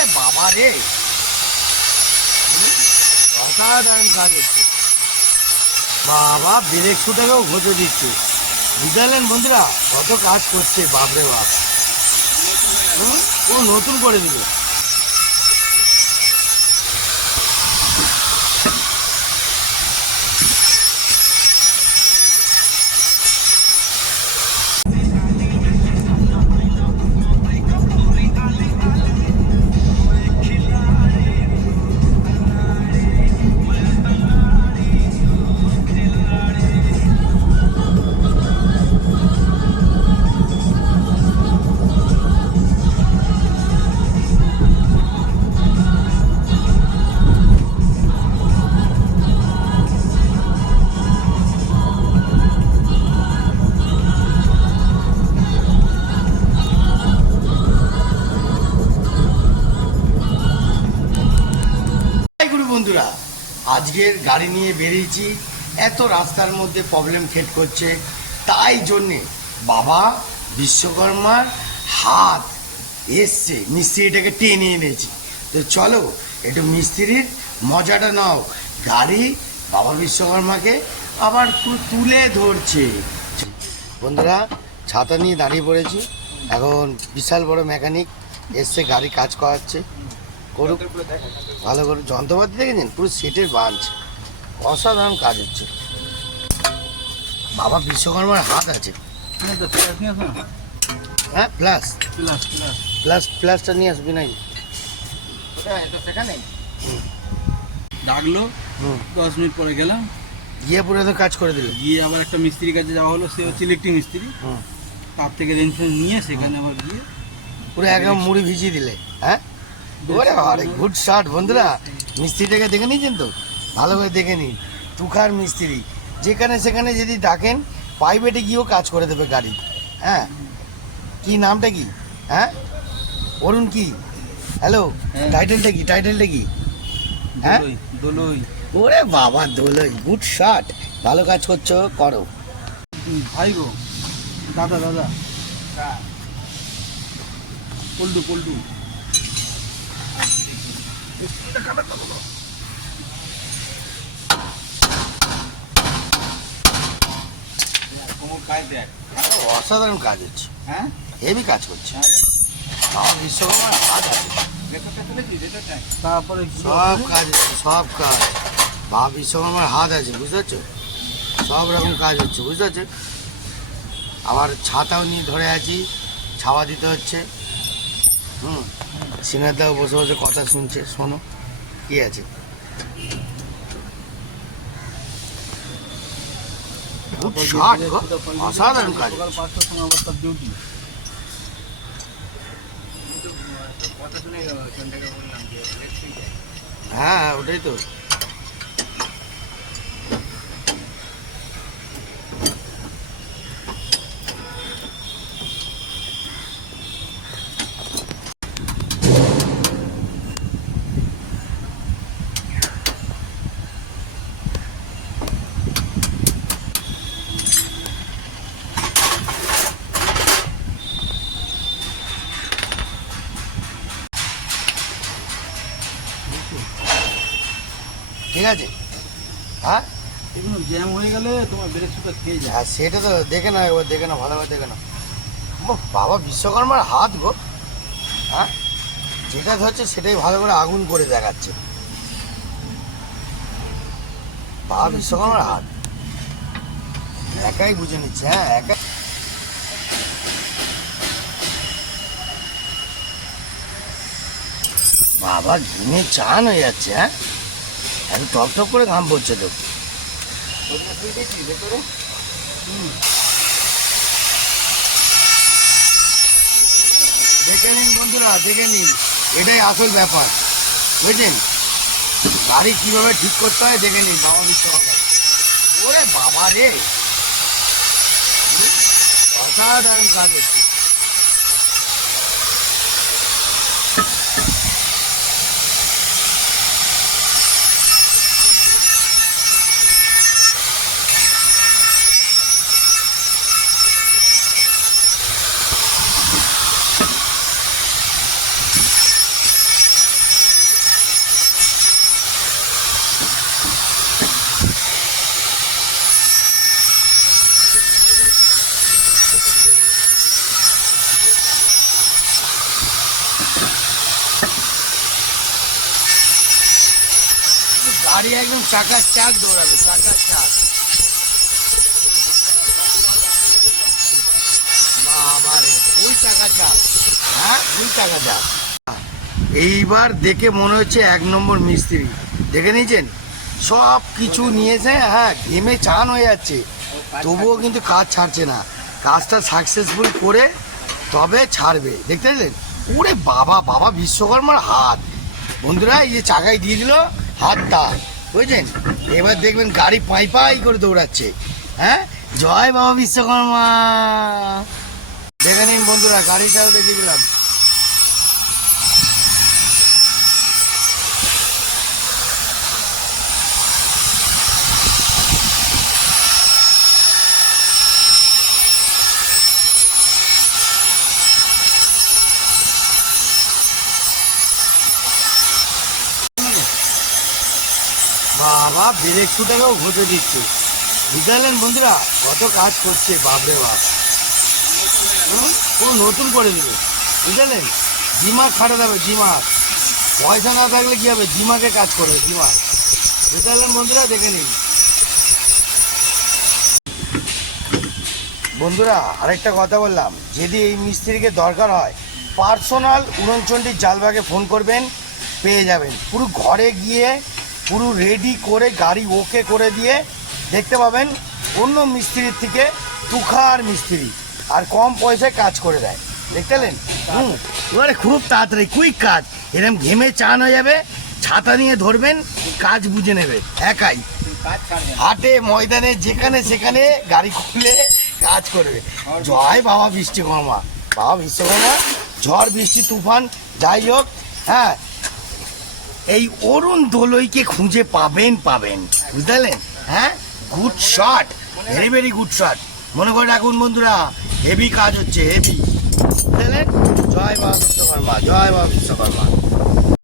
ওরে বাবা রে, অসাধারণ কাজ হচ্ছে বাবা। ব্রেক শুটাকেও ঘষে দিচ্ছে, বুঝলেন বন্ধুরা কত কাজ করছে, বাপরে বাপ। ও নতুন করে দিল। বন্ধুরা আজকের গাড়ি নিয়ে বেরিয়েছি, এত রাস্তার মধ্যে প্রবলেম ফেট করছে, তাই জন্যে বাবা বিশ্বকর্মার হাত এসছে, মিস্ত্রিটাকে টেনে এনেছি। তো চলো একটু মিস্ত্রির মজাটা নাও। গাড়ি বাবা বিশ্বকর্মাকে আবার তুলে ধরছে। বন্ধুরা ছাতা নিয়ে দাঁড়িয়ে পড়েছি, এখন বিশাল বড় মেকানিক এসছে, গাড়ি কাজ করাচ্ছে। করুক ভালো করে, যন্ত্রপাতি দেখেছেন পুরো সেটের বাঞ্চ, অসাধারণ কাজ হচ্ছে। বাবা বিশ্বকর্মার হাত আছে। হ্যাঁ প্লাস প্লাস প্লাস প্লাসটা নিয়ে আসবি নাই সেখানে ডাকলো, 10 মিনিট পরে গেলাম, গিয়ে পুরো তো কাজ করে দিল। গিয়ে আবার একটা মিস্ত্রির কাছে যাওয়া হলো, সে হচ্ছে ইলেকট্রিক মিস্ত্রি, তার থেকে রেনফেন্স নিয়ে সেখানে আবার গিয়ে পুরো একদম মুড়ি ভিজিয়ে দিলে। হ্যাঁ ওরে আরে গুড শট বন্ধুরা, মিস্ত্রিটাকে দেখে নিয়েছেন তো, ভালো করে দেখে নিন। তুখার মিস্ত্রি, যেখানে সেখানে যদি ডাকেন প্রাইভেটে গিয়েও কাজ করে দেবে গাড়ি। হ্যাঁ কি নামটা কি? হ্যাঁ অরুণ কি? হ্যালো, টাইটেলটা কি? টাইটেলটা কি? হ্যাঁ দোলই। ওরে বাবা দোলই, গুড শট, ভালো কাজ করছো, করো। ভাই গো, দাদা দাদা পল্টু পল্টু অসাধারণ কাজ হচ্ছে, হ্যাঁ হেভি কাজ করছে। বিশ্বকর্মার হাত আছে, তারপরে সব কাজ হচ্ছে, সব কাজ বাবা বিশ্বকর্মার হাত আছে, বুঝতে পারছো? সব রকম কাজ হচ্ছে, বুঝতে পারছো? আবার ছাতাও নিয়ে ধরে আছি, ছাওয়া দিতে হচ্ছে। সিনাদাও বসে বসে কথা শুনছে, শোনো কি আছে। অসাধারণ কাজ। হ্যাঁ ওটাই তো। ঠিক আছে। হ্যাঁ এগুলো জ্যাম হয়ে গেলে তোমার ব্রেক শুটা খেয়ে যায়। হ্যাঁ সেটা তো দেখে না, একবার দেখে না, ভালোভাবে দেখে না। বাবা বিশ্বকর্মার হাত গো। হ্যাঁ যেটা ধরছে সেটাই ভালো করে আগুন করে দেখাচ্ছে, বাবা বিশ্বকর্মার হাত একাই বুঝে নিচ্ছে। হ্যাঁ একা। বাবা ঘুমে চান হয়ে যাচ্ছে। হ্যাঁ এখন টপ টপ করে ঘাম পড়ছে তো। দেখে নিন বন্ধুরা, দেখে নিন, এটাই আসল ব্যাপার, বুঝলেন? গাড়ি কিভাবে ঠিক করতে হয় দেখে নিন বাবা বিশ্বকর্মা। ওরে বাবা রে, অসাধারণ কাজ হচ্ছে। গাড়ি একদম চাকার চাক দৌড়াবে, চাকার চাক। বাবারে, ওই চাকা চাক, হ্যাঁ ওই চাকা চাক। এইবার দেখে মনে হচ্ছে 1 নম্বর মিস্ত্রি। দেখে নিয়েছেন সব কিছু নিয়েছে, হ্যাঁ ঘেমে চান হয়ে যাচ্ছে, তবুও কিন্তু কাজ ছাড়ছে না। কাজটা সাকসেসফুল করে তবে ছাড়বে। দেখতে পেলেন? ওরে বাবা, বাবা বিশ্বকর্মার হাত বন্ধুরা, এই যে চাকায় দিয়ে দিল হাতটা, বুঝছেন? এবার দেখবেন গাড়ি পাই পাই করে দৌড়াচ্ছে। হ্যাঁ, জয় বাবা বিশ্বকর্মা। দেখে নিন বন্ধুরা, গাড়িটাও দেখে দিলাম। বাবা ব্রেক শুটাকেও ঘষে দিচ্ছে, বুঝতে পারলেন বন্ধুরা কত কাজ করছে, বাপরে বাপ। ও নতুন করে দিল, বুঝলেন? দিমাগ খাটাতে হবে, দিমাগ। পয়সা না থাকলে কি হবে, দিমাগে কাজ করবে, দিমাগ। বুঝতে পারলেন বন্ধুরা? দেখে নিন বন্ধুরা, আরেকটা কথা বললাম, যদি এই মিস্ত্রিকে দরকার হয় পার্সোনাল 39 জালবাগে ফোন করবেন, পেয়ে যাবেন। পুরো ঘরে গিয়ে পুরো রেডি করে গাড়ি ওকে করে দিয়ে দেখতে পাবেন অন্য মিস্ত্রির থেকে তুখার মিস্ত্রি, আর কম পয়সায় কাজ করে দেয়। দেখতে পেলেন? এবারে খুব তাড়াতাড়ি কুইক কাজ, এরকম ঘেমে চান হয়ে যাবে, ছাতা নিয়ে ধরবেন, কাজ বুঝে নেবে একাই। হাটে ময়দানে যেখানে সেখানে গাড়ি খুলে কাজ করবে। জয় বাবা বিশ্বকর্মা। বাবা বিশ্বকর্মা, ঝড় বৃষ্টি তুফান যাই হোক, হ্যাঁ এই অরুণ দোলইকে খুঁজে পাবেন, বুঝতে পারলেন? হ্যাঁ, good shot, very very good shot. মনে করে রাখুন বন্ধুরা, হেভি কাজ হচ্ছে, হেভি। বুঝতে পারলেন? জয় বাবা বিশ্বকর্মা, জয় বাবা বিশ্বকর্মা।